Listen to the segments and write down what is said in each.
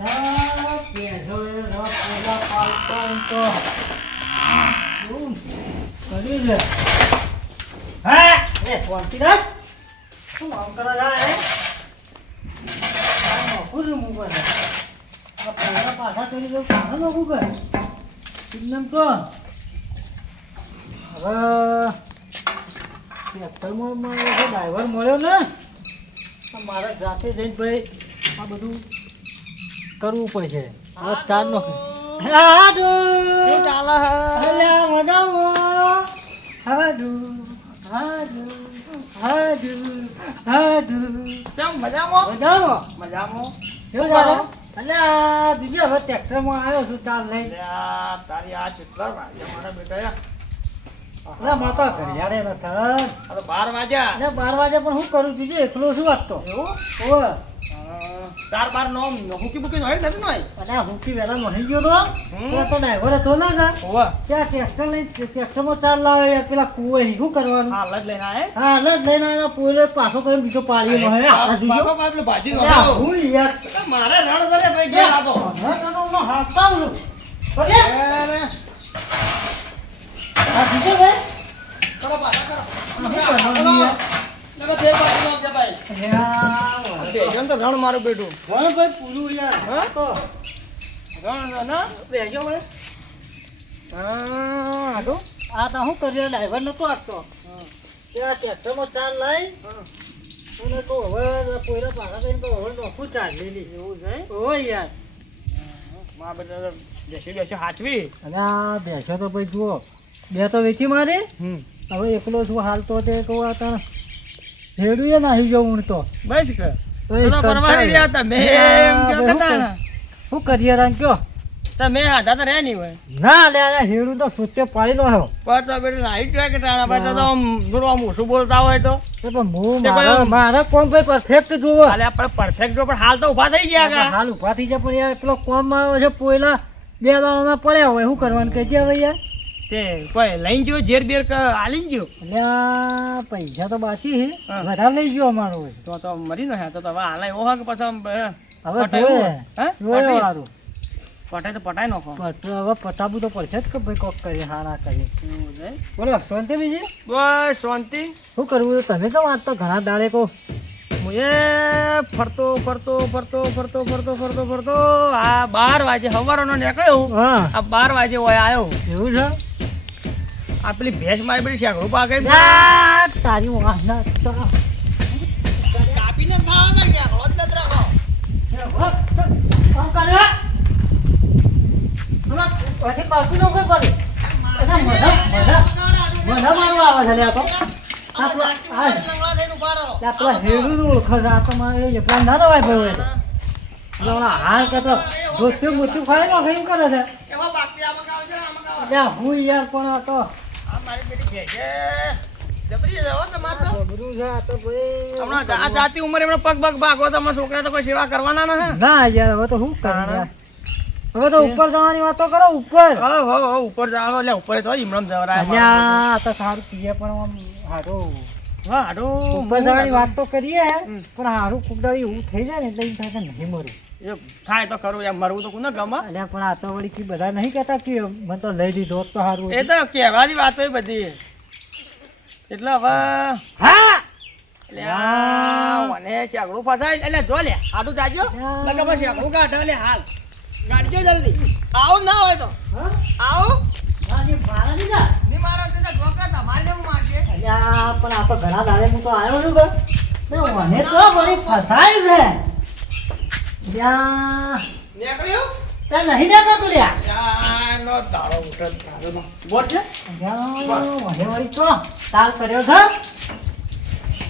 પેસો એ રસ પેલા પાલતો તો શું કરી લે હા એ શાંતિ રાખ શું આમ કરવા જાય ખુદ મૂકવા આ પૈસા પાછા કરી દઉં પાછા નોખું કર એમ તો હવે ટ્રેક્ટરમાં ડ્રાઈવર મળ્યો ને તો મારે જાતે જઈને ભાઈ આ બધું કરવું પડશે હવે ચાર નોખી શું ચાલે મજામાં હાડુ હાડુ હાડુ હાડુ કેમ મજામાં મજામાં મજામાં કેવું ચાલે અલ્યા બીજો હવે ટ્રેક્ટરમાં આવ્યો છું ચાલ લઈ તારી આ કેટલા વાગ્યા મારા બેટા અલા માતા ઘડિયાળે ન થાય આ તો 12 વાગ્યા અને 12 વાગે પણ હું કરું છું એકલો શું વાગતો એવું ઓય 4 નો હુકી બુકી હોય નથી નોય અને હુકી વેલા મહી ગયો તો તો ડ્રાઈવર હતો ના કા ઓવા ત્યાં ટ્રેક્ટર લઈને ટ્રેક્ટરમાં ચાલ લાવે યાર પેલા કુવે શું કરવાનું હા લજ લઈને આય હા લડ લઈને આવ્યો પોલે પાછો કરીને બીજો પાડી નો હે આ જોજો બાપા એટલે ભાજી નો હું યાર મારે રણ દરે ભાઈ ગયા તો હા તો નો હાથતા હું ઓકે અરે આ બીજો ભાઈ કરો પાછા કરો શું કરવાનું યાર નમે બે બાજુ નો કે ભાઈ યાર બેજન તો રણ મારું બેટું કોણ ભાઈ પૂરું યાર હા તો રણ ના બેજો ભાઈ આટો આ તો હું કર્યો ડ્રાઈવર નતો આપતો ત્યાં ટ્રેક્ટરમાં ચાલ લાઈ અને તો હવે પોયરા પાછા કરીને તો હવે નોખું ચાલ લેલી એવું છે ઓ યાર માં બધા બેસી હાચવી અને આ બેસો તો ભાઈ જુઓ બે તો વેચી મારે હવે એકલો છું હાલ તો તે કહું આ તને ભેડું એ નાહી જવું તો બસ કે તો એ પરવારી રહ્યા તમે એમ ક્યાં કરતા શું કરીએ રામ કયો તમે આધા તો રહ્યા નહીં હોય ના લે આ હેડું તો સુતે પાડી નો આવ્યો પર તો બેટું લાઈટ ટ્રેક ટાણા પર તો આમ થોડું આમ ઓછું બોલતા હોય તો પણ હું તે ભાઈ મારા કોમ ભાઈ પરફેક્ટ જોવો હાલે આપણે પરફેક્ટ જો પણ હાલ તો ઊભા થઈ ગયા કા હાલ ઉભા થઈ જાય પણ યાર પેલો કોમ માં આવે છે પોયલા બે દાણા પડ્યા હોય શું કરવાનું કઈ હવે યાર તે કોઈ લઈને ગયો ઝેર બેર આલીને ગયો એટલે આ પૈસા તો બાકી છે હા. વધારે લઈ ગયો અમારો હોય તો મરી ન તો હવે હાલ એવો હા કે પછી આમ, હવે પટાયું? જોઈએ હે? જોઈએ પટાયું? વારું પટાય તો પટાઈ નાખો હવે પટાવું તો પડશે જ કે ભાઈ કોક કરીએ હા ના કરીએ એવું છે બોલો શાંતિ બીજી બસ શાંતિ શું કરવું તમે તો વાત તો ઘણા દાડે કહો હું એ ફરતો આ 12 વાગે સવારનો નીકળ્યો હા આ 12 વાગે હોય આવ્યો એવું છે આ પેલી ભેંસ મારી પેલી શેકડું પાકે આ તારી વાહ ના તો કાપીને ખાવા ના ગયા રોજ જ રાખો કામ કરે પછી પાછું નો કોઈ કરે મને મારું આવે છે લે આ તો પેલા હેડું ઓળખે છે આ તો મારે એટલા ના રવાય ભાઈ હોય હાલ કે તો ધોત્યું મોત્યું ખાઈ નો ખાઈ કરે છે હું યાર પણ આ તો બધું છે આ તો ભાઈ આ જાતી ઉંમરે એમણે પગ પગ ભાગો તમારા છોકરા તો કોઈ સેવા કરવાના ના હે ના યાર હવે તો શું કરે હવે તો ઉપર જવાની વાતો કરો ઉપર ઉપર જાવ એટલે ઉપર તો ઈમરમ જવરાય અલ્યા આ તો સારું પીએ પણ આમ હારો હા હાડો ઉપર જવાની વાત તો કરીએ પણ હારું કુકડાવી એવું થઈ જાય ને એટલે એમ થાય કે નહીં મરું એ થાય તો કરું એમ મરવું તો કોને ગમે અલ્યા પણ આ તો વળી કી બધા નહીં કહેતા કે મને તો લઈ લીધો તો સારું એ તો કહેવાની વાત હોય બધી એટલે હવે હા એટલે આ મને ચાકડું ફસાય એટલે જો લે આટલું જાજો લગા બસ ચાકડું કાઢ લે હાલ કાઢજો જલ્દી આવો ના હોય તો આવો મારા નહીં જા ની મારા તે ગોકા તમારે જેવું મારજે અલ્યા પણ આ તો ઘણા દાડે હું તો આવ્યો છું કે મને તો વળી ફસાય છે અલ્યા નીકળ્યો તે નહીં દેખાતું લ્યા યાનો દાડો ઉઠે દાડો નો બોટ છે મને વળી તો તાલ કર્યો છે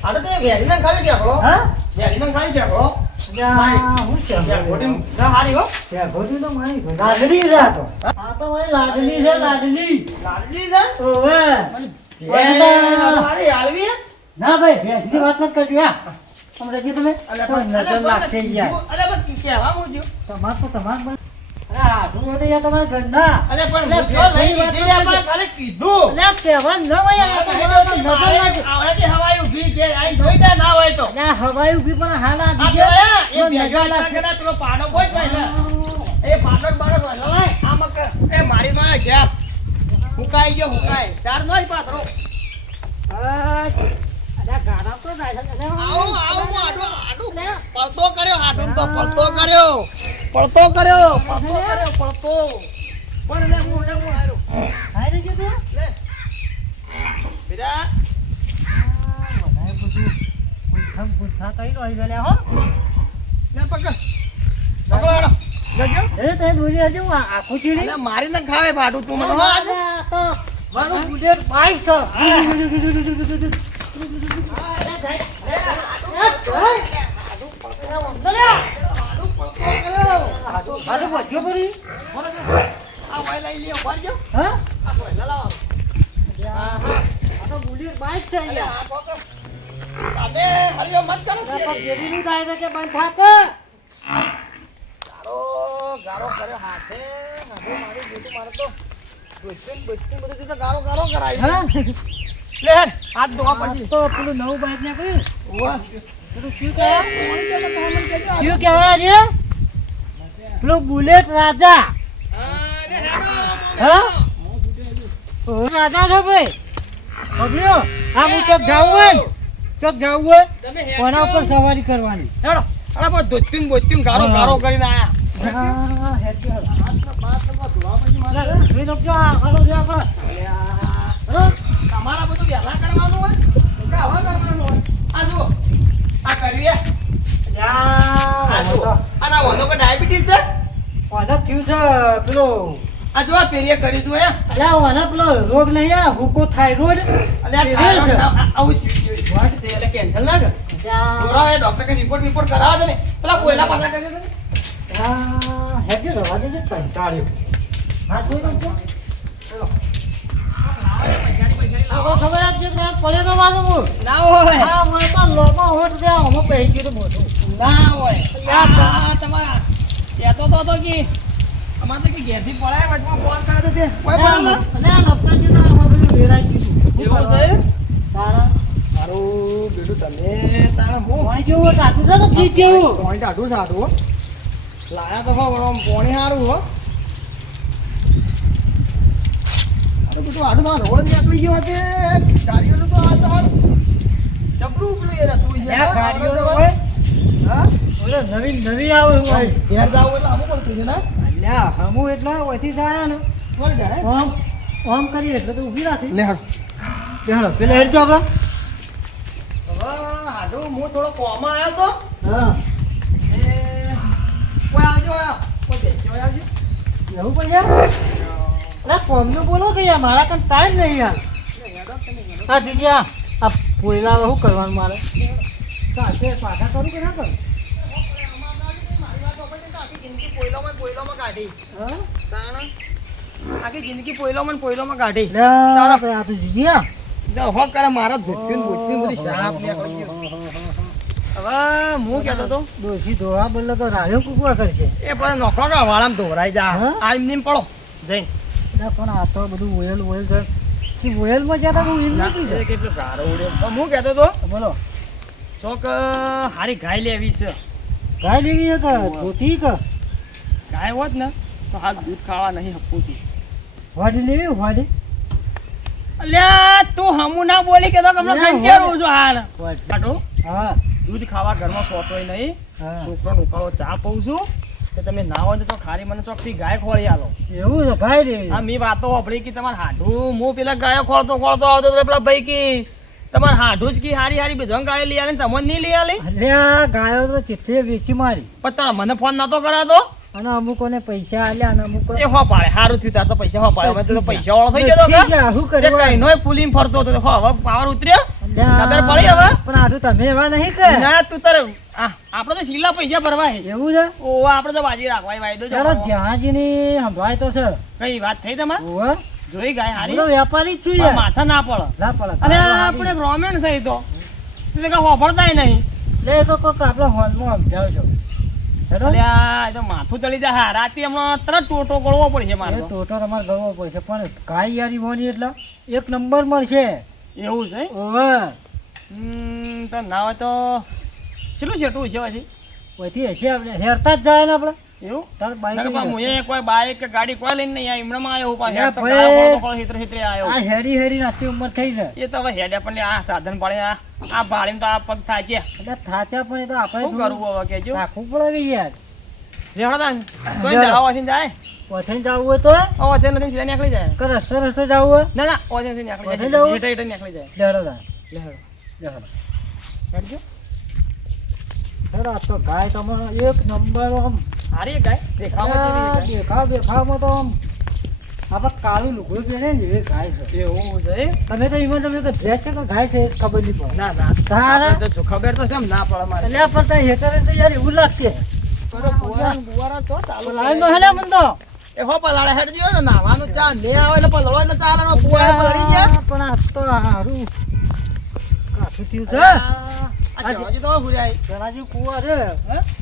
આ તો વેરી ના ખાલી ચાકડો હા વેરી ના ખાલી ચાકડો હું છે ગોટી હારી હો ગોટી તો મારી લાડલી છે આ તો મારી લાડલી છે લાડલી લાડલી છે ઓવે મારી હાલવી ના ભાઈ ભેંસની વાત નથી કરતી હા સમજી તમે નજર લાગશે યાર અલે બસ કેવા મોજો તમાર તો તમાર પણ અરે આટલું તો યાર તમારા ઘરના અલે પણ જો લઈ લીધી આપણે ખાલી કીધું અરે કહેવા ન હોય આ તો નજર લાગે આવડે હવાઈ ઊભી કે આઈ જોઈ દે ના હોય તો ના હવાઈ ઊભી પણ હાલ આ આ દીજે એ ભેગા લાગે પેલો પાડો કોઈ કઈ પાટણ બાટણ વાળો લાય. આ મક એ મારી માં ઘેર હુકાઈ ગયો હુકાય ચાર નોય પાથરો. ગાડા તો જાય છે આવો આવો હું આડો પડતો કર્યો હાડું તો પડતો કર્યો પણ લે હું હારું હારે કે તું લે બીજા વધારે બધું ગુંઠા કરી લો આવી ગયો હો ને પકડ પકડો જજો એ તે દોરી હજુ આખું ચીડી અલે મારી ન ખાવે ભાડું તું મને હો આજે તો મારું બુલેટ બાઈક છે હાડું વધ્યો પડી આ વાય લઈ લ્યો ભરજો હા આ કોઈ લાવો આ તો બુલેટ બાઈક છે અલે અહીંયા આ પકડ તમે હળિયો મત કરો જેડીનું થાય છે કે બંધ થાક ગારો કર્યો હાથે હાથે મારી બેટી મારે તો બચ્ચું બધું તો ગારો કરાવી હા લે હાથ ધોવા પડશે તો પેલું નવું બાઈક ને કહ્યું ઓવા પેલું શું કહેવાય રે પેલું બુલેટ રાજા હા ઓ રાજા છે ભાઈ બબલ્યો આ હું ચોક જાવું હોય ને ચોક જાવું હોય તમે કોના ઉપર સવારી કરવાની હેડો અરે બસ ધોત્યું ગારો કરીને આયા હા હેડજો હાથના બાથમાં ધોવા પછી મારે ભાઈ રોકજો આ હાલો રે આપણે તમારા બધું વહેલા કરવાનું હોય કે હવા કરવાનું હોય આ જુઓ આ કરીએ આ જુઓ આના વનો કે ડાયાબિટીસ છે ઓને થયું છે પેલો આ જો આ પેરીએ કરી દઉં અલ્યા ઓને પેલો રોગ નહીં આ હુકો થાઇરોઇડ અને આવું વાત તે એટલે કેન્સલ ના કર દોરાવે ડોક્ટર કે રિપોર્ટ કરાવવા દે ને પેલા કોયલા પાછા કરી દે હા હેડજો રવા દેજે કંટાળ્યો હા જોઈ લો આવો ખબર આપજો કે પડે તો મારું હું ના હોય હા મને તો લોમો હોટ દે હું પહેરી ગયું મોટું ના હોય યાર તમારા કહેતો તો કે અમારે તો કે ઘેરથી પડાય વચમાં ફોન કરે તો તે કોઈ પણ અને આ નપતાજી ના આમાં બધું વેરાઈ ગયું એવું છે તારા મારું બેટું તમે તારા હું પાણી જેવું ટાટું છે ને ચીજ જેવું પોણી ટાઢું સારું હો લાયા તો ખબર આમ પોણી સારું હો અરે બધું આડું તો રોડ નીકળી ગયો કે ગાડીઓનું તો આ તો હારું જબરું પેલું એ હતું ત્યાં ગાડીઓ હોય હા ઓલે નવી આવે હોય ઘેર જાવું એટલે આવું પડતું છે ને અલ્યા હમું એટલે ઓછી જાય ને કોણ જાય ઓમ કરી એટલે તો ઊભી રાખી લે હાડો ચાલો પેલા હેડ જો આપણે હવે હાડું હું થોડો કોમાં આવ્યો તો હા એ કોઈ આવજો કોઈ દેખ્યો આવજો એવું પૈસા અરે કોમનું બોલો કે યાર મારા કાન ટાઈમ નહીં યાર હા દીદી આ પોયલા શું કરવાનું મારે ચાલશે પાછા કરું કે ના કરું હા આખી જિંદગી પોયલોમાં કાઢી આ તો જીજી હા હો કરે મારા ધોત્યું બધી શાપ નીકળી ગયો હવે હું કહેતો તો ડોસી ધોવા બોલે તો રાડ્યો કુકવા કરશે એ પણ નોખો કે વાળામાં ધોરાઈ જા હા? આ એમ પડો જઈ એટલે પણ આ તો બધું ઓયલ છે કે ઓયલમાં જ્યાં તો હિલ નથી એ કેટલું ગારો ઉડ્યો પણ હું કહેતો તો બોલો ચોક હારી ગાય લેવી છે ગાય લેવી છે કે ધોતી કે ગાય હોત ને તો હાલ દૂધ ખાવા નહીં હપવું છું વાડી લેવી વાડી અલ્યા તું હમું ના બોલી કે તો કમનો ખંચેર ઉડજો હાલ આટો હા દૂધ ખાવા ઘરમાં સોતોય નહીં હા છોકરાનો ઉકાળો ચા પઉં છું કે તમે ના હોય તો ખારી મને ચોકથી ગાય ખોળી આલો એવું છે ગાય લેવી હા મેં વાતો વાપરી કે તમારે હાડું હું પેલા ગાયો ખોળતો આવતો તો પેલા ભાઈ કી તમારે હાડું જ કી હારી બધા ગાયો લઈ આલે તમને નહીં લઈ આલી અલ્યા ગાયો તો ચિત્તે વેચી મારી પણ તમે મને ફોન નતો કરાતો અને અમુકોને પૈસા આલ્યા અને અમુક એ હો પાડે સારું થયું તાર તો પૈસા હો પાડે હવે તો પૈસા વાળો થઈ ગયો તો શું કરવા કઈ નોય ફૂલીને ફરતો હતો તો હવે પાવર ઉતર્યો ખબર પડી હવે પણ આટલું તમે એવા નહીં કે ના તું તારે આપણે તો શીલા પૈસા ભરવા હે એવું છે ઓ આપણે તો બાજી રાખવા વાયદો ચાલો છે જહાજીની સંભળાય તો છે કઈ વાત થઈ તમારે ઓવા જોઈ ગાય હારી હું તો વેપારી જ છું પણ યાર માથા ના પડે ના પડે અને આપણે રોમેન થઈ તો તે કઈ હોફળતાય નહીં લે તો કોક આપણે હોલમાં સમજાવજો હેડો અલ્યા એ તો માથું ચડી જાય હા રાતે હમણાં તરત ટોટો ગળવો પડશે મારે એ તો. ટોટો તમારે ગળવો પડશે પણ ગાય યારી હોની એટલે એક નંબર મળશે એવું છે ઓવા તો ના હોય તો કેટલું છેટું છે પછી પછી હશે આપણે હેરતા જ જાય ને આપણે એવું તાર બાઈક નકર પણ હું એ કોઈ બાઈક કે ગાડી કોઈ લઈને નહીં આવ્યો. હમણાંમાં આવ્યો હું પાછો. અલ્યા તો ભાઈ. ગાળો પડતો હિતરે હિતરે આવ્યો. આ હેડી આટલી ઉંમર થઈ છે એ તો હવે હેડ્યા પણ આ સાધન પાડે આ ભાડીને તો આ પગ થાય છે. એટલે થાચા પણ એ તો આપણે શું કરવું હવે કેજો? રાખવું પડે કે યાર રેહડો તાન. કોઈ જાય ઓથીને જાય. પથઈને જવું હોય તો ઓથીને નથી સીધા નીકળી જાય. કે રસ્તે જવું હોય ના ના ઓથીને નીકળી ઓથીને જાય. જવું? હેઠે હેઠે નીકળી જાય. લેહડો તાર લેહડો. લેહડો હેડજો. હેડો આ તો ગાય તમે એક નંબર આમ હારી એક ગાય દેખાવમાં જેવી ગાય. દેખાવમાં તો આમ આપણે કાળું લુગડું પહેરે ને એ ગાય છે એવું છે. તમે તો એમાં તમે કે ભેંસ છે કે ગાય છે એ જ ખબર નહીં પડે ના ના તારા તો ખબર તો કેમ ના પડે મારે. એટલે પણ ત્યાં હેઠળ તો યાર એવું લાગશે ગુવારા તો ચાલુ લાઈન તો હેલે મને તો એ હો પલાળે હેડજો ને નાવાનું ચા મે આવે એટલે પલળો એટલે ચાલે ને પુવાળે પલળી ગયા. પણ આ તો હારું કાઠું થયું છે આ જવાજી તો ભૂલાય. જણાજી કુવા રે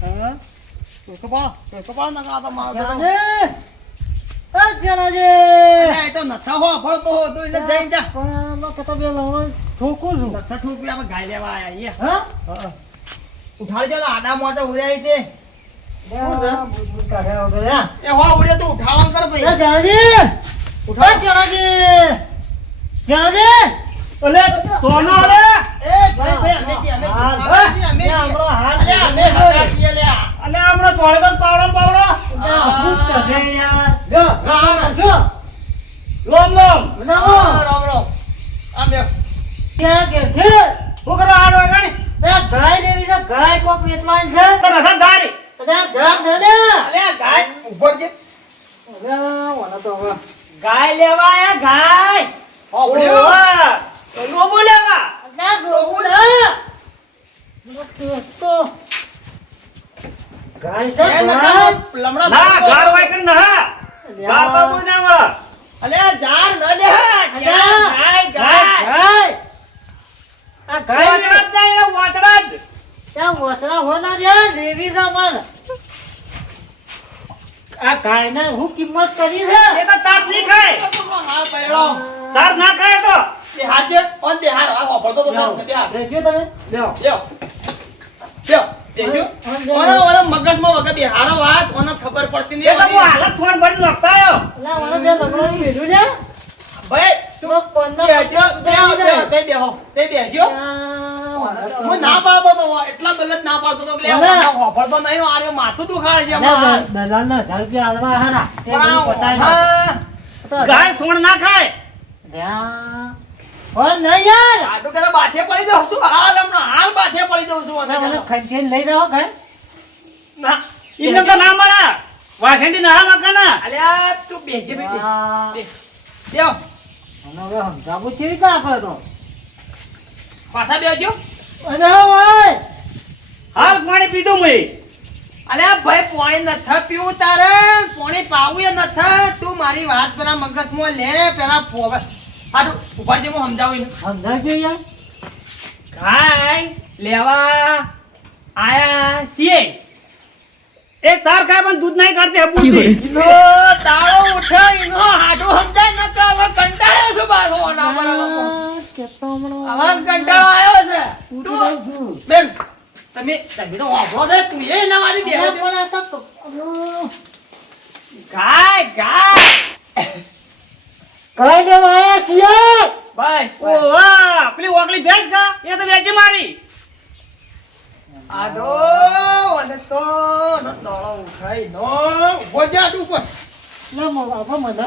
હા કપાળ ના તો મારો જણાજી એ જણાજી એ તો નથા હો ભળતો હો તો એટલે જઈ જા. પણ આ કતો બે લવણો ઠોકું છું નથા ઠોકી આપણે ગાય લેવા આયા હા ઉઠાડી જો આડા મોઢે ઉડ્યા છે. બુટ કાઢ્યા વગર હા એ હો ઉડે તું ઉઠાડો કર ભાઈ. જણાજી ઉઠા જણાજી જણાજી અલે સોનો અલે એ ભાઈ અમે અમે આપણો હાથ અલે અમે હટા છીએ લે. અલે હમણો થોડે તો પાવડો ભૂત તમે યાર જો હા. શું લોમ લોમ બનાવો રામ રામ આમ બે ક્યાં કે છે હું કરો હાલ વાગાની આ ગાય લેવી છે ગાય કોક વેચવાની છે તો નથા જારી. અરે જામ ધને અલે ગાય ઉપર જે અરે ઓના તો હવે ગાય લેવા આયા ગાય. ઓવા લોબો લેવા. ના ડોબુ ના તો ગાય છે એ નકા ગાય લમડા ના ઘર હોય કે ના ઘર બાબુ ના અલે જાર ન લે ગાય ગાય ગાય ગાય આ ગાય વાતડા જ જાય ને વાતડા જ ત્યાં વચરા હોના રે લેવી છે મને આ ગાયને હું કિંમત કરી છે એ તો તાપ નહીં ખાય હા બૈડો તાર ના ખાય તો એ હાજે ઓન દે હાર આ પડતો તો સાથ નથી આ લેજો તમે લ્યો લ્યો લ્યો દેજો ઓના મગજમાં વગર બિહારો વાત ઓને ખબર પડતી એ તો નહીં. હું હાલત છોડ ભરી લખતા આવ્યો ના મને જે લમણાનું મેલું છે ભાઈ તો કોણના બેહજો તે બેહો તે બેહજો. હું ના પાડતો તો એટલા બલત ના પાડતો તો કે ના. હોફળતો નહીં આરે માથું દુખાય છે હમણાં. દલાલના 1000 રૂપિયા આલવા હારા તે બધું પણ પતાવી હા, નાખો. ગાય સોણ ના ખાય ત્યાં ફોન નહીં યાર આટલું કદાચ બાથે પડી જાઉં છું હાલ હમણાં હાલ બાથે પડી જાઉં છું ના, મને અને ખંચેન લઈ જાઓ ગાય ના એમને તો ના મળે વાસેન્ડી ના મકાના અલ્યા તું બેહજે બેહજે. બેહો મને હવે સમજાવું છે કે આપણે તો પાછા બેહજો. અને ભાઈ હાલ પાણી પીધું મેં અલ્યા ભાઈ પાણી નથી પીવું તારે પાણી પાવું એ નથી. તું મારી વાત પેલા મગજમાં લે પેલા હાટુ ઉભા જે હું સમજાવું એને. સમજાવજો યાર ગાય લેવા આયા છીએ. એ તાર ખાય પણ દૂધ નહીં કાઢતી હબુતી ઈનો તાળો ઉઠે ઈનો હાડું સમજાય ન તો હવે કંટાળ્યો છું પાછો ઓના પર હવે. કેતો હમણાં હવે કંટાળો આવ્યો છે. ઉઠી તું જાઉં છું. બેન તમે તો વાંભળો છે તું એ ના મારી બેહો અરે દે. પણ આ તો ગાય ગાય ગાય લેવા આયા છીએ બસ ઓ વાહ પેલી ઓકલી ભેંસ કા એ તો વેચી મારી આડો અને તો ન તાળો ઉઠાઈ નો ઉભો જા તું કોઈ ના, આપણે મને